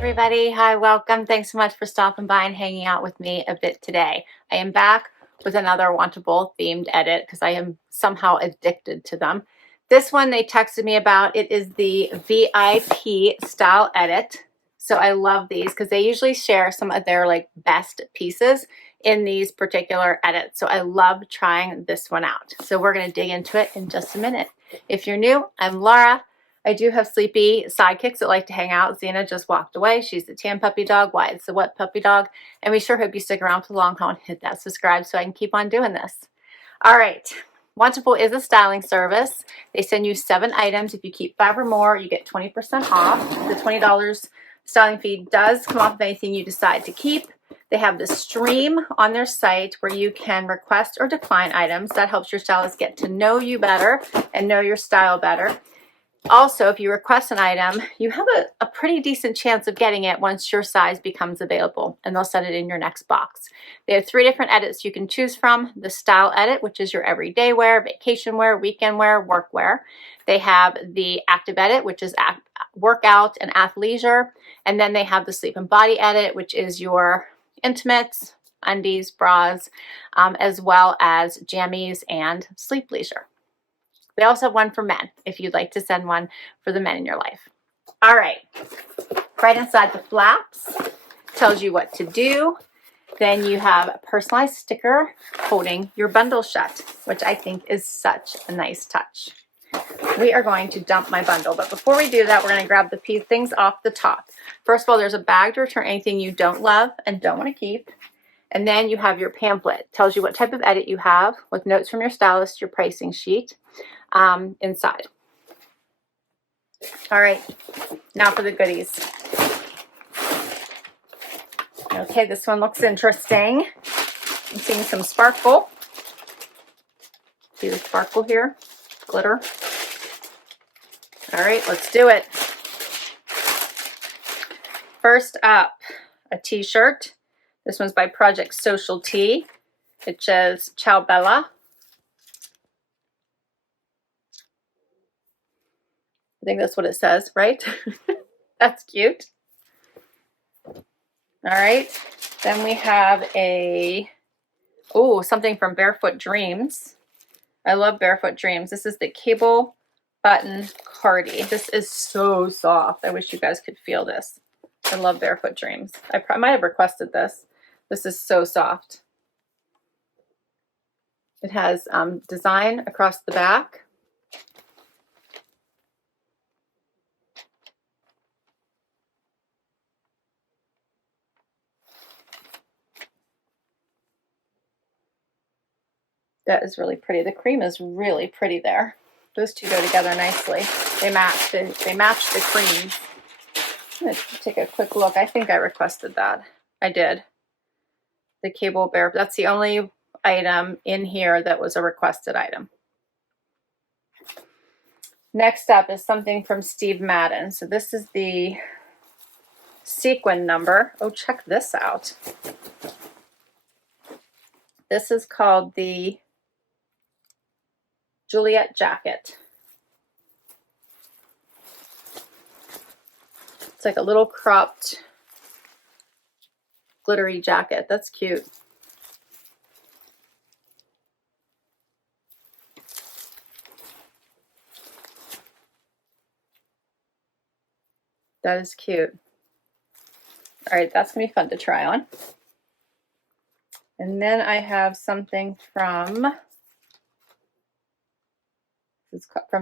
everybody. Hi, welcome. Thanks so much for stopping by and hanging out with me a bit today. I am back with another Wantable themed edit because I am somehow addicted to them. This one they texted me about. It is the VIP style edit. So I love these because they usually share some of their like best pieces in these particular edits. So I love trying this one out. So we're going to dig into it in just a minute. If you're new, I'm Laura. I do have sleepy sidekicks that like to hang out. Xena just walked away. She's the tan puppy dog. Wyatt's the wet puppy dog. And we sure hope you stick around for the long haul and hit that subscribe so I can keep on doing this. All right. Wantable is a styling service. They send you 7 items. If you keep 5 or more, you get 20% off. The $20 styling fee does come off of anything you decide to keep. They have the stream on their site where you can request or decline items. That helps your stylist get to know you better and know your style better. Also, if you request an item, you have a pretty decent chance of getting it once your size becomes available, and they'll set it in your next box. They have 3 different edits you can choose from. The style edit, which is your everyday wear, vacation wear, weekend wear, work wear. They have the active edit, which is workout and athleisure. And then they have the sleep and body edit, which is your intimates, undies, bras, as well as jammies and sleep leisure. They also have one for men, if you'd like to send one for the men in your life. All right, right inside the flaps tells you what to do. Then you have a personalized sticker holding your bundle shut, which I think is such a nice touch. We are going to dump my bundle, but before we do that, we're going to grab the things off the top. First of all, there's a bag to return anything you don't love and don't want to keep. And then you have your pamphlet. It tells you what type of edit you have with notes from your stylist, your pricing sheet inside. All right, now for the goodies. Okay, this one looks interesting. I'm seeing some sparkle. See the sparkle here? Glitter. All right, let's do it. First up, a t-shirt. This one's by Project Social Tee. It says Ciao Bella. I think that's what it says, right? That's cute. All right. Then we have something from Barefoot Dreams. I love Barefoot Dreams. This is the cable button cardi. This is so soft. I wish you guys could feel this. I love Barefoot Dreams. I might have requested this. This is so soft. It has design across the back. That is really pretty. The cream is really pretty there. Those two go together nicely. They match the creams. I'm going to take a quick look. I think I requested that. I did. The cable bear. That's the only item in here that was a requested item. Next up is something from Steve Madden. So this is the sequin number. Oh, check this out. This is called the Juliet jacket. It's like a little cropped glittery jacket. That's cute. That is cute. All right, that's gonna be fun to try on. And then I have something from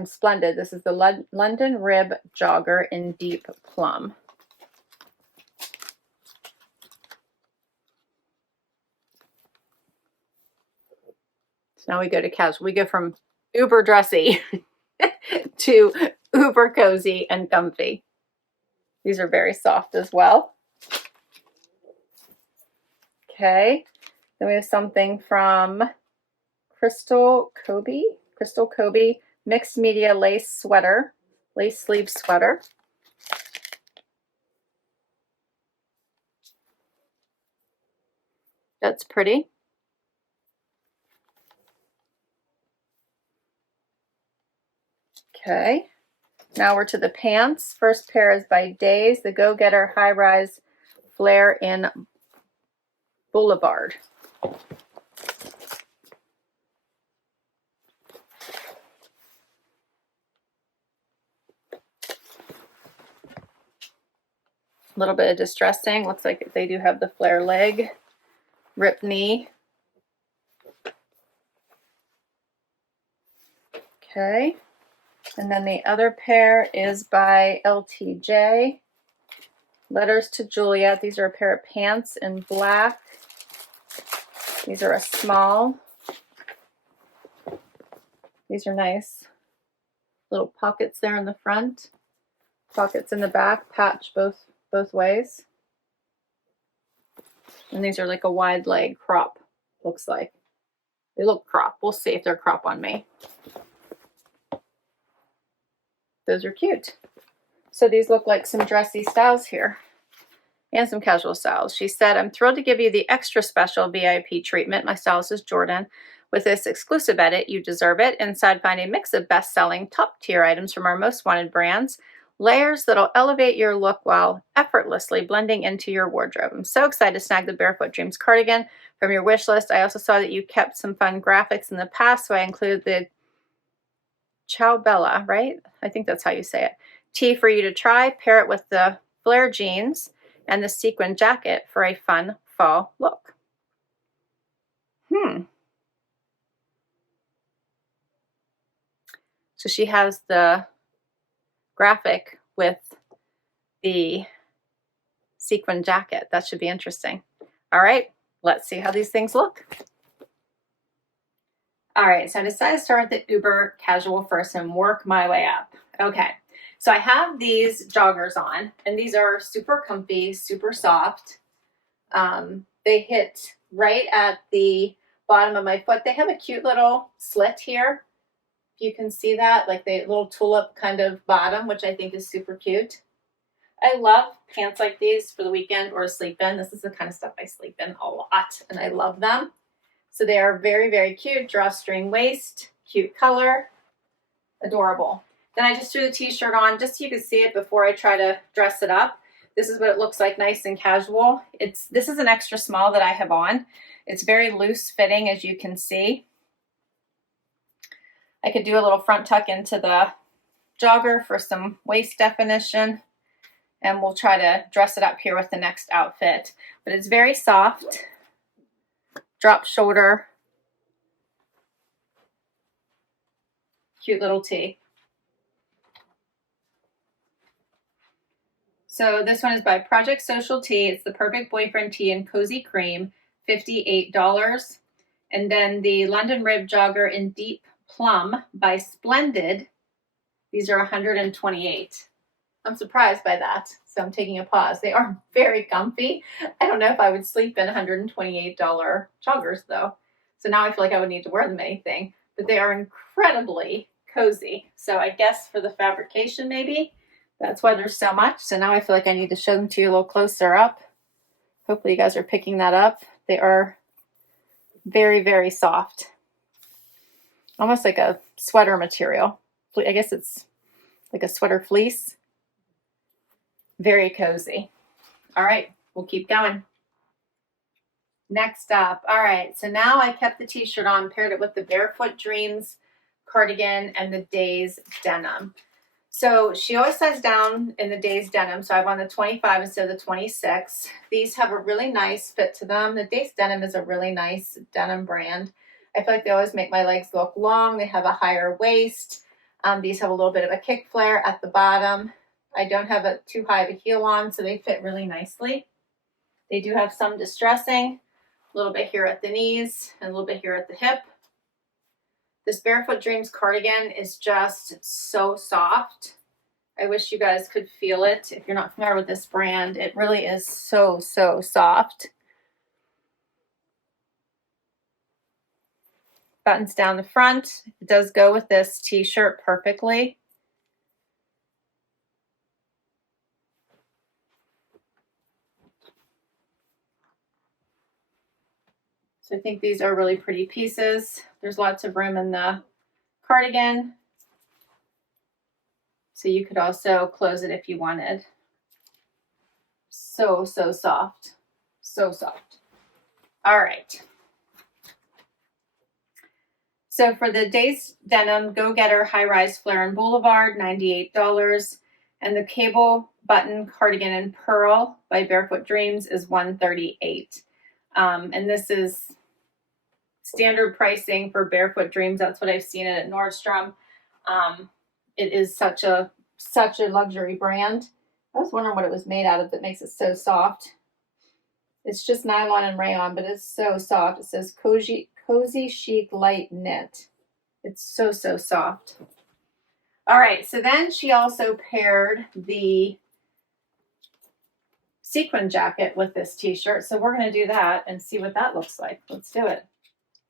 Splendid. This is the London Rib Jogger in Deep Plum. So now we go to casual. We go from uber dressy to uber cozy and comfy. These are very soft as well. Okay. Then we have something from Crystal CABI mixed media lace sleeve sweater. That's pretty. Okay. Now we're to the pants. First pair is by Daze, the Go Getter High Rise Flare in Boulevard. A little bit of distressing. Looks like they do have the flare leg, rip knee. Okay. And then the other pair is by LTJ. Letters to Juliet. These are a pair of pants in black. These are a small. These are nice. Little pockets there in the front. Pockets in the back. Patch both ways. And these are like a wide leg crop, looks like. They look crop. We'll see if they're crop on me. Those are cute. So these look like some dressy styles here and some casual styles. She said, I'm thrilled to give you the extra special VIP treatment. My stylist is Jordan. With this exclusive edit, you deserve it. Inside, find a mix of best-selling top-tier items from our most wanted brands. Layers that'll elevate your look while effortlessly blending into your wardrobe. I'm so excited to snag the Barefoot Dreams cardigan from your wish list. I also saw that you kept some fun graphics in the past, so I included the Ciao Bella, right? I think that's how you say it. Tee for you to try. Pair it with the flare jeans and the sequin jacket for a fun fall look. So she has the graphic with the sequin jacket. That should be interesting. All right, let's see how these things look. All right, so I decided to start with the uber casual first and work my way up. Okay, so I have these joggers on, and these are super comfy, super soft. They hit right at the bottom of my foot. They have a cute little slit here. You can see that, like the little tulip kind of bottom, which I think is super cute. I love pants like these for the weekend or to sleep in. This is the kind of stuff I sleep in a lot, and I love them. So they are very, very cute. Drawstring waist, cute color, adorable. Then I just threw the t-shirt on just so you could see it before I try to dress it up. This is what it looks like, nice and casual. This is an extra small that I have on. It's very loose fitting, as you can see. I could do a little front tuck into the jogger for some waist definition, and we'll try to dress it up here with the next outfit. But it's very soft, drop shoulder, cute little tee. So this one is by Project Social Tee. It's the perfect boyfriend tee in cozy cream, $58. And then the London Rib Jogger in deep plum by Splendid. These are $128. I'm surprised by that, so I'm taking a pause. They are very comfy. I don't know if I would sleep in $128 joggers though. So now I feel like I would need to wear them anything, but they are incredibly cozy. So I guess for the fabrication, maybe that's why there's so much. So now I feel like I need to show them to you a little closer up. Hopefully you guys are picking that up. They are very, very soft. Almost like a sweater material. I guess it's like a sweater fleece. Very cozy. All right, we'll keep going. Next up, all right, so now I kept the t-shirt on, paired it with the Barefoot Dreams cardigan and the Daze denim. So she always says down in the Daze denim, so I have on the 25 instead of the 26. These have a really nice fit to them. The Daze denim is a really nice denim brand. I feel like they always make my legs look long. They have a higher waist. These have a little bit of a kick flare at the bottom. I don't have too high of a heel on, so they fit really nicely. They do have some distressing, a little bit here at the knees and a little bit here at the hip. This Barefoot Dreams cardigan is just so soft. I wish you guys could feel it. If you're not familiar with this brand, it really is so, so soft. Buttons down the front. It does go with this t-shirt perfectly. So I think these are really pretty pieces. There's lots of room in the cardigan. So you could also close it if you wanted. So soft. So soft. All right. So for the Daze Denim Go-Getter High Rise Flare and Boulevard, $98. And the Cable Button Cardigan in Pearl by Barefoot Dreams is $138. And this is standard pricing for Barefoot Dreams. That's what I've seen it at Nordstrom. It is such a luxury brand. I was wondering what it was made out of that makes it so soft. It's just nylon and rayon, but it's so soft. It says cozy chic light knit. It's so soft. All right, so then she also paired the sequin jacket with this t-shirt. So we're going to do that and see what that looks like. Let's do it.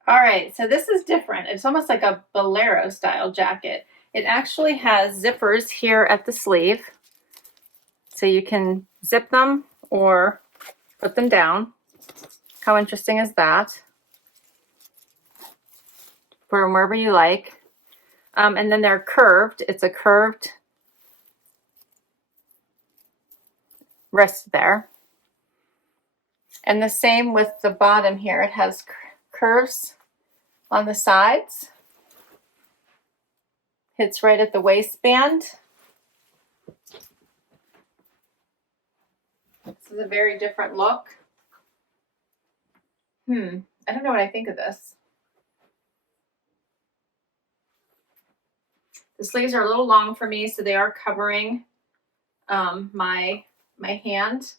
All right, so this is different. It's almost like a bolero style jacket. It actually has zippers here at the sleeve. So you can zip them or put them down. How interesting is that? From wherever you like. And then they're curved. It's a curved wrist there. And the same with the bottom here. It has curves on the sides. Hits right at the waistband. This is a very different look. I don't know what I think of this. The sleeves are a little long for me, so they are covering my hand.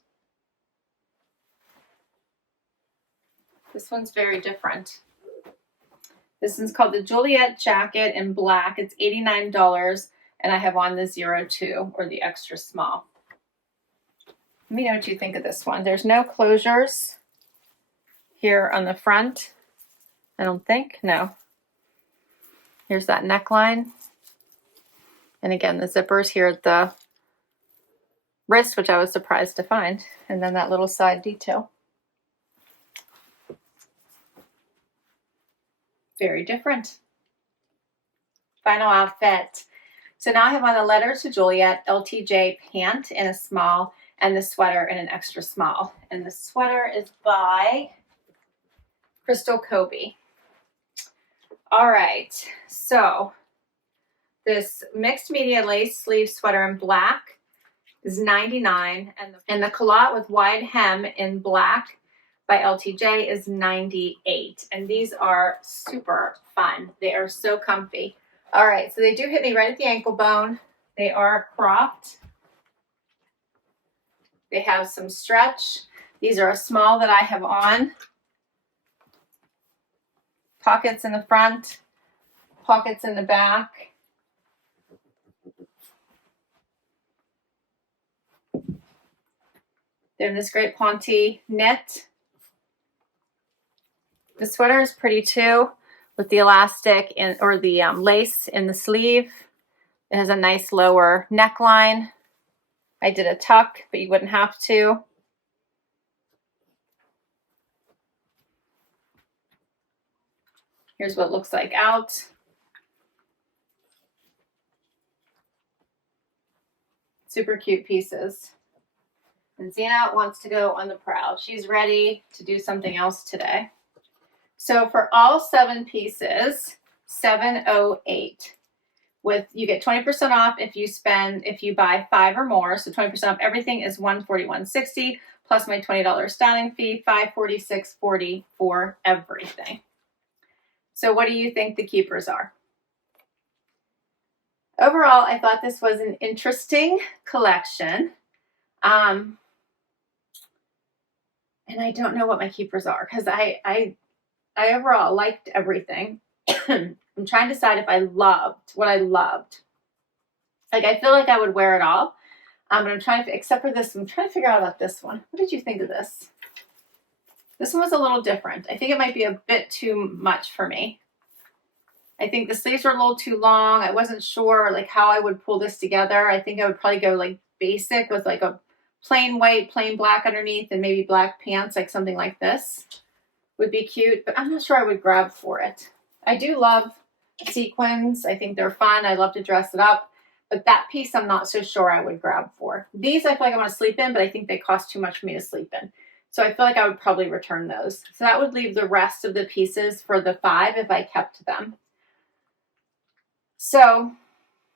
This one's very different. This one's called the Juliet jacket in black. It's $89, and I have on the 02 or the extra small. Let me know what you think of this one. There's no closures here on the front, I don't think. No. Here's that neckline. And again, the zippers here at the wrist, which I was surprised to find. And then that little side detail. Very different. Final outfit. So now I have on the Letter to Juliet LTJ pant in a small and the sweater in an extra small. And the sweater is by Crystal CABI. All right, so this mixed media lace sleeve sweater in black is $99, and the culotte with wide hem in black by LTJ is $98. And these are super fun. They are so comfy. All right, so they do hit me right at the ankle bone. They are cropped. They have some stretch. These are a small that I have on. Pockets in the front, pockets in the back. They're in this great Ponte knit. The sweater is pretty too, with the elastic or the lace in the sleeve. It has a nice lower neckline. I did a tuck, but you wouldn't have to. Here's what it looks like out. Super cute pieces. And Zena wants to go on the prowl. She's ready to do something else today. So for all 7 pieces, $708. You get 20% off if you buy 5 or more. So 20% off everything is $141.60 plus my $20 styling fee, $546.40 for everything. So what do you think the keepers are? Overall, I thought this was an interesting collection. And I don't know what my keepers are because I overall liked everything. I'm trying to decide if I loved what I loved. Like, I feel like I would wear it all. But I'm trying to, except for this, I'm trying to figure out about this one. What did you think of this? This one was a little different. I think it might be a bit too much for me. I think the sleeves were a little too long. I wasn't sure like how I would pull this together. I think I would probably go like basic with like a plain white, plain black underneath and maybe black pants, like something like this would be cute, but I'm not sure I would grab for it. I do love sequins. I think they're fun. I love to dress it up, But that piece I'm not so sure I would grab for. These I feel like I want to sleep in, but I think they cost too much for me to sleep in. So I feel like I would probably return those. So that would leave the rest of the pieces for the 5 if I kept them. So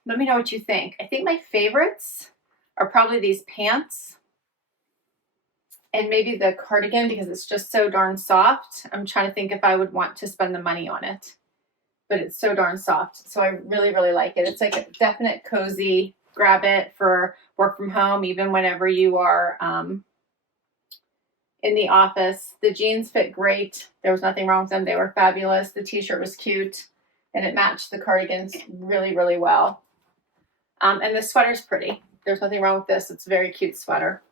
let me know what you think. I think my favorites are probably these pants and maybe the cardigan because it's just so darn soft. I'm trying to think if I would want to spend the money on it, but it's so darn soft. So I really, really like it. It's like a definite cozy, grab it for work from home, even whenever you are in the office. The jeans fit great. There was nothing wrong with them. They were fabulous. The t-shirt was cute and it matched the cardigans really, really well. And the sweater's pretty. There's nothing wrong with this. It's a very cute sweater.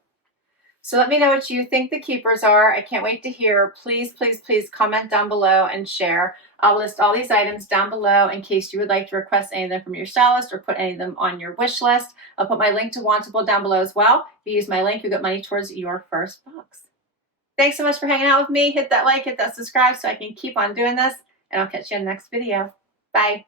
So let me know what you think the keepers are. I can't wait to hear. Please, please, please comment down below and share. I'll list all these items down below in case you would like to request any of them from your stylist or put any of them on your wish list. I'll put my link to Wantable down below as well. If you use my link, you'll get money towards your first box. Thanks so much for hanging out with me. Hit that like, hit that subscribe so I can keep on doing this, and I'll catch you in the next video. Bye.